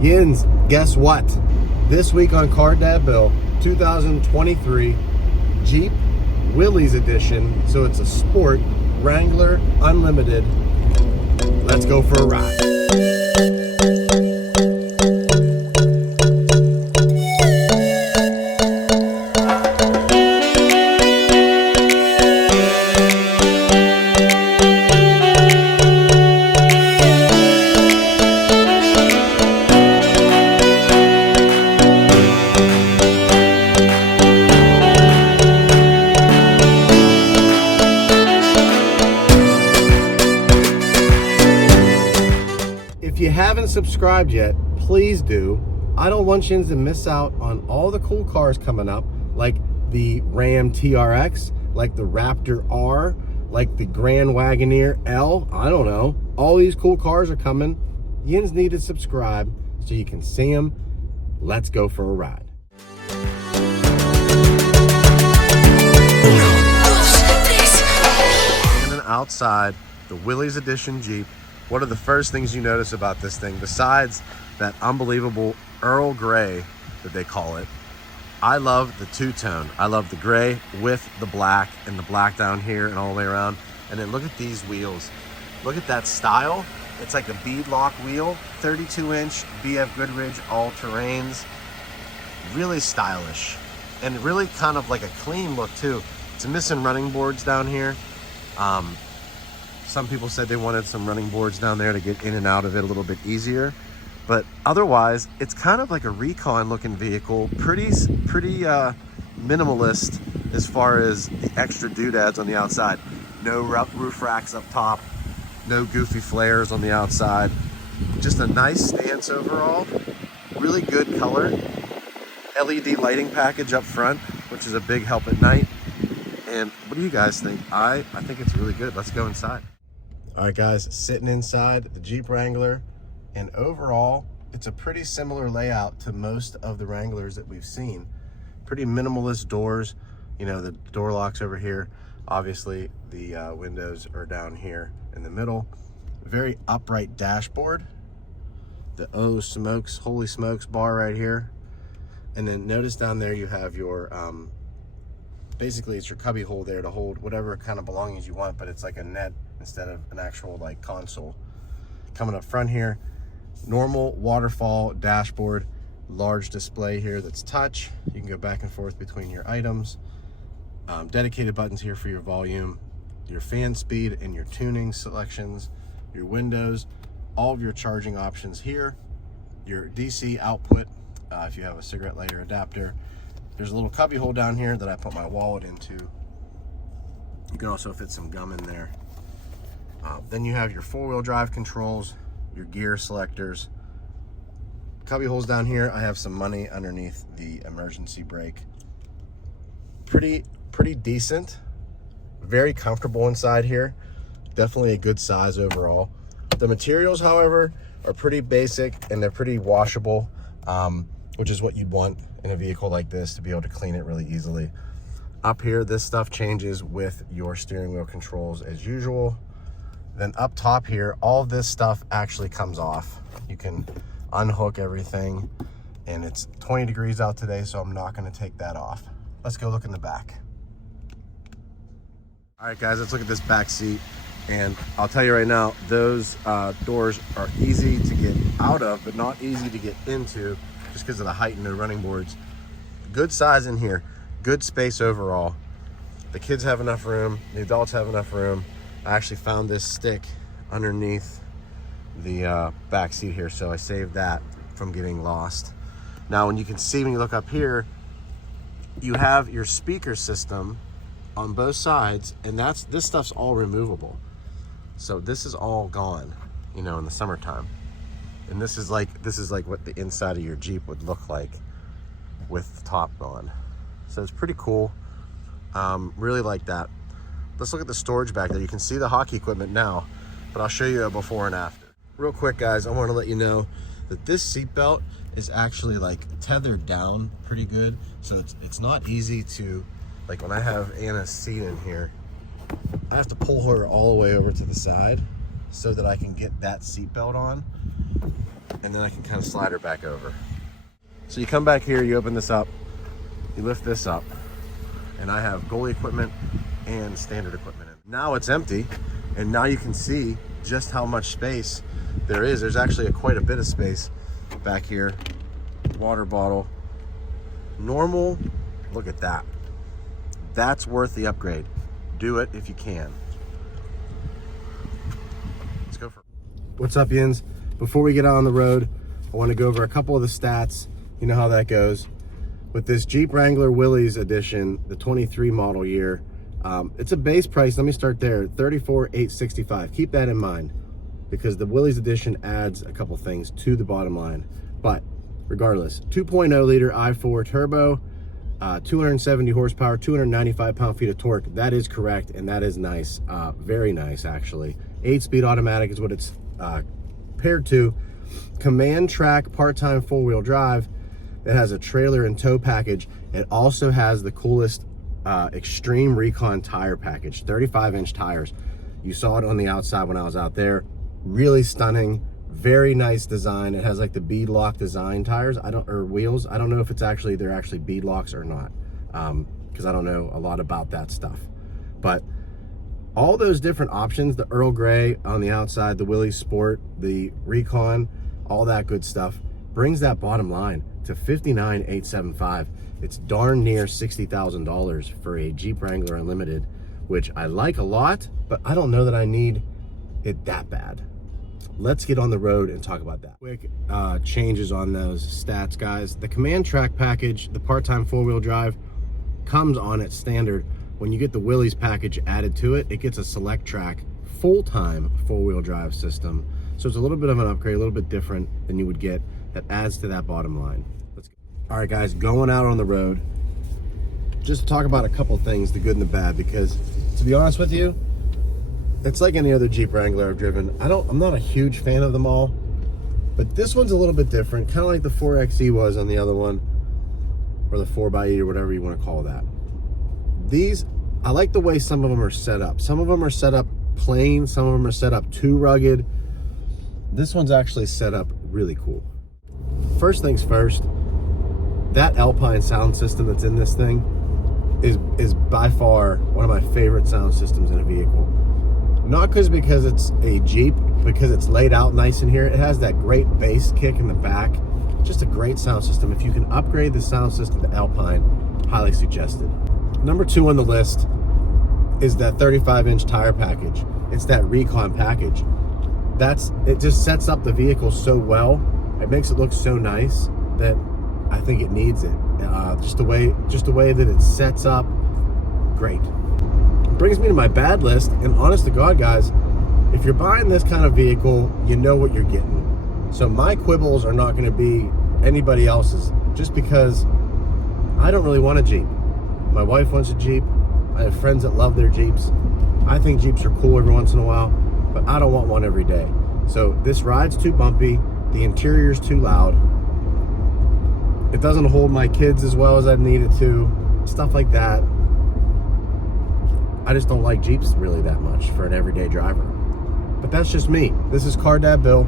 Yins, guess what? This week on Car Dad Bill, 2023 Jeep Willys edition. So it's a sport, Wrangler, unlimited. Let's go for a ride. If you haven't subscribed yet, please do. I don't want you to miss out on all the cool cars coming up, like the Ram TRX, like the Raptor R, like the Grand Wagoneer L. I don't know. All these cool cars are coming. Yins need to subscribe so you can see them. Let's go for a ride. Standing outside the Willys Edition Jeep. What are the first things you notice about this thing besides that unbelievable Earl Grey that they call it? I love the two-tone. I love the gray with the black and the black down here and all the way around. And then look at these wheels. Look at that style. It's like a beadlock wheel, 32-inch BF Goodrich all-terrains. Really stylish and really kind of like a clean look too. It's missing running boards down here. Some people said they wanted some running boards down there to get in and out of it a little bit easier. But otherwise, it's kind of like a recon looking vehicle. Pretty minimalist as far as the extra doodads on the outside. No roof racks up top. No goofy flares on the outside. Just a nice stance overall. Really good color. LED lighting package up front, which is a big help at night. And what do you guys think? I think it's really good. Let's go inside. All right, guys, sitting inside the Jeep Wrangler, and overall, it's a pretty similar layout to most of the Wranglers that we've seen. Pretty minimalist doors. You know, the door locks over here. Obviously, the windows are down here in the middle. Very upright dashboard. The oh smokes, holy smokes bar right here. And then notice down there you have your, basically it's your cubby hole there to hold whatever kind of belongings you want, but it's like a net instead of an actual like console. Coming up front here, normal waterfall dashboard, large display here that's touch. You can go back and forth between your items. Dedicated buttons here for your volume, your fan speed and your tuning selections, your windows, all of your charging options here, your DC output, if you have a cigarette lighter adapter. There's a little cubby hole down here that I put my wallet into. You can also fit some gum in there. Then you have your four-wheel drive controls, your gear selectors. Cubby holes down here. I have some money underneath the emergency brake. Pretty decent. Very comfortable inside here. Definitely a good size overall. The materials, however, are pretty basic and they're pretty washable, which is what you'd want in a vehicle like this, to be able to clean it really easily. Up here, this stuff changes with your steering wheel controls as usual. Then up top here, all of this stuff actually comes off. You can unhook everything, and it's 20 degrees out today, so I'm not gonna take that off. Let's go look in the back. All right, guys, let's look at this back seat. And I'll tell you right now, those doors are easy to get out of, but not easy to get into just because of the height and no running boards. Good size in here, good space overall. The kids have enough room, the adults have enough room. I actually found this stick underneath the back seat here, so I saved that from getting lost. Now, when you can see, when you look up here, you have your speaker system on both sides, and this stuff's all removable. So this is all gone, you know, in the summertime. And this is like what the inside of your Jeep would look like with the top gone. So it's pretty cool. Really like that. Let's look at the storage back there. You can see the hockey equipment now, but I'll show you a before and after. Real quick, guys, I want to let you know that this seat belt is actually like tethered down pretty good. So it's not easy to, like when I have Anna's seat in here, I have to pull her all the way over to the side so that I can get that seat belt on. and then I can kind of slide her back over. So you come back here, you open this up, you lift this up, and I have goalie equipment and standard equipment in. Now it's empty, and now you can see just how much space there is. There's actually quite a bit of space back here. Water bottle, normal, look at that. That's worth the upgrade. Do it if you can. Let's go for it. What's up, Yins? Before we get out on the road, I want to go over a couple of the stats. You know how that goes. With this Jeep Wrangler Willys edition, the 23 model year, it's a base price. Let me start there, $34,865. Keep that in mind, because the Willys edition adds a couple things to the bottom line. But regardless, 2.0 liter i4 turbo, 270 horsepower, 295 pound-feet of torque. That is correct, and that is nice. Very nice, actually. 8-speed automatic is what it's paired to. Command track part-time four-wheel drive. It has a trailer and tow package. It also has the coolest Extreme Recon tire package, 35-inch tires. You saw it on the outside when I was out there. Really stunning, very nice design. It has like the beadlock design tires, or wheels. I don't know if they're actually beadlocks or not, because I don't know a lot about that stuff. But all those different options, the Earl Grey on the outside, the Willys Sport, the Recon, all that good stuff, brings that bottom line to $59,875. It's darn near $60,000 for a Jeep Wrangler Unlimited, which I like a lot, but I don't know that I need it that bad. Let's get on the road and talk about that. Quick changes on those stats, guys. The Command Track package, the part-time four-wheel drive, comes on its standard. When you get the Willys package added to it, it gets a Select Track full-time four-wheel drive system. So it's a little bit of an upgrade, a little bit different than you would get. That adds to that bottom line. Let's go. All right, guys, going out on the road, just to talk about a couple things, the good and the bad, because to be honest with you, it's like any other Jeep Wrangler I've driven. I'm not a huge fan of them all, but this one's a little bit different, kind of like the 4xe was on the other one, or the 4xe or whatever you want to call that. These, I like the way some of them are set up. Some of them are set up plain, some of them are set up too rugged. This one's actually set up really cool. First things first, that Alpine sound system that's in this thing is by far one of my favorite sound systems in a vehicle. Not because it's a Jeep, because it's laid out nice in here. It has that great bass kick in the back. Just a great sound system. If you can upgrade the sound system to Alpine, highly suggested. Number 2 on the list is that 35-inch tire package. It's that Recon package. It just sets up the vehicle so well. It makes it look so nice that I think it needs it. Just the way that it sets up, great. Brings me to my bad list, and honest to God, guys, if you're buying this kind of vehicle, you know what you're getting. So my quibbles are not going to be anybody else's, just because I don't really want a Jeep. My wife wants a Jeep. I have friends that love their Jeeps. I think Jeeps are cool every once in a while, but I don't want one every day. So this ride's too bumpy. The interior's too loud. It doesn't hold my kids as well as I need it to. Stuff like that. I just don't like Jeeps really that much for an everyday driver. But that's just me. This is Car Dad Bill.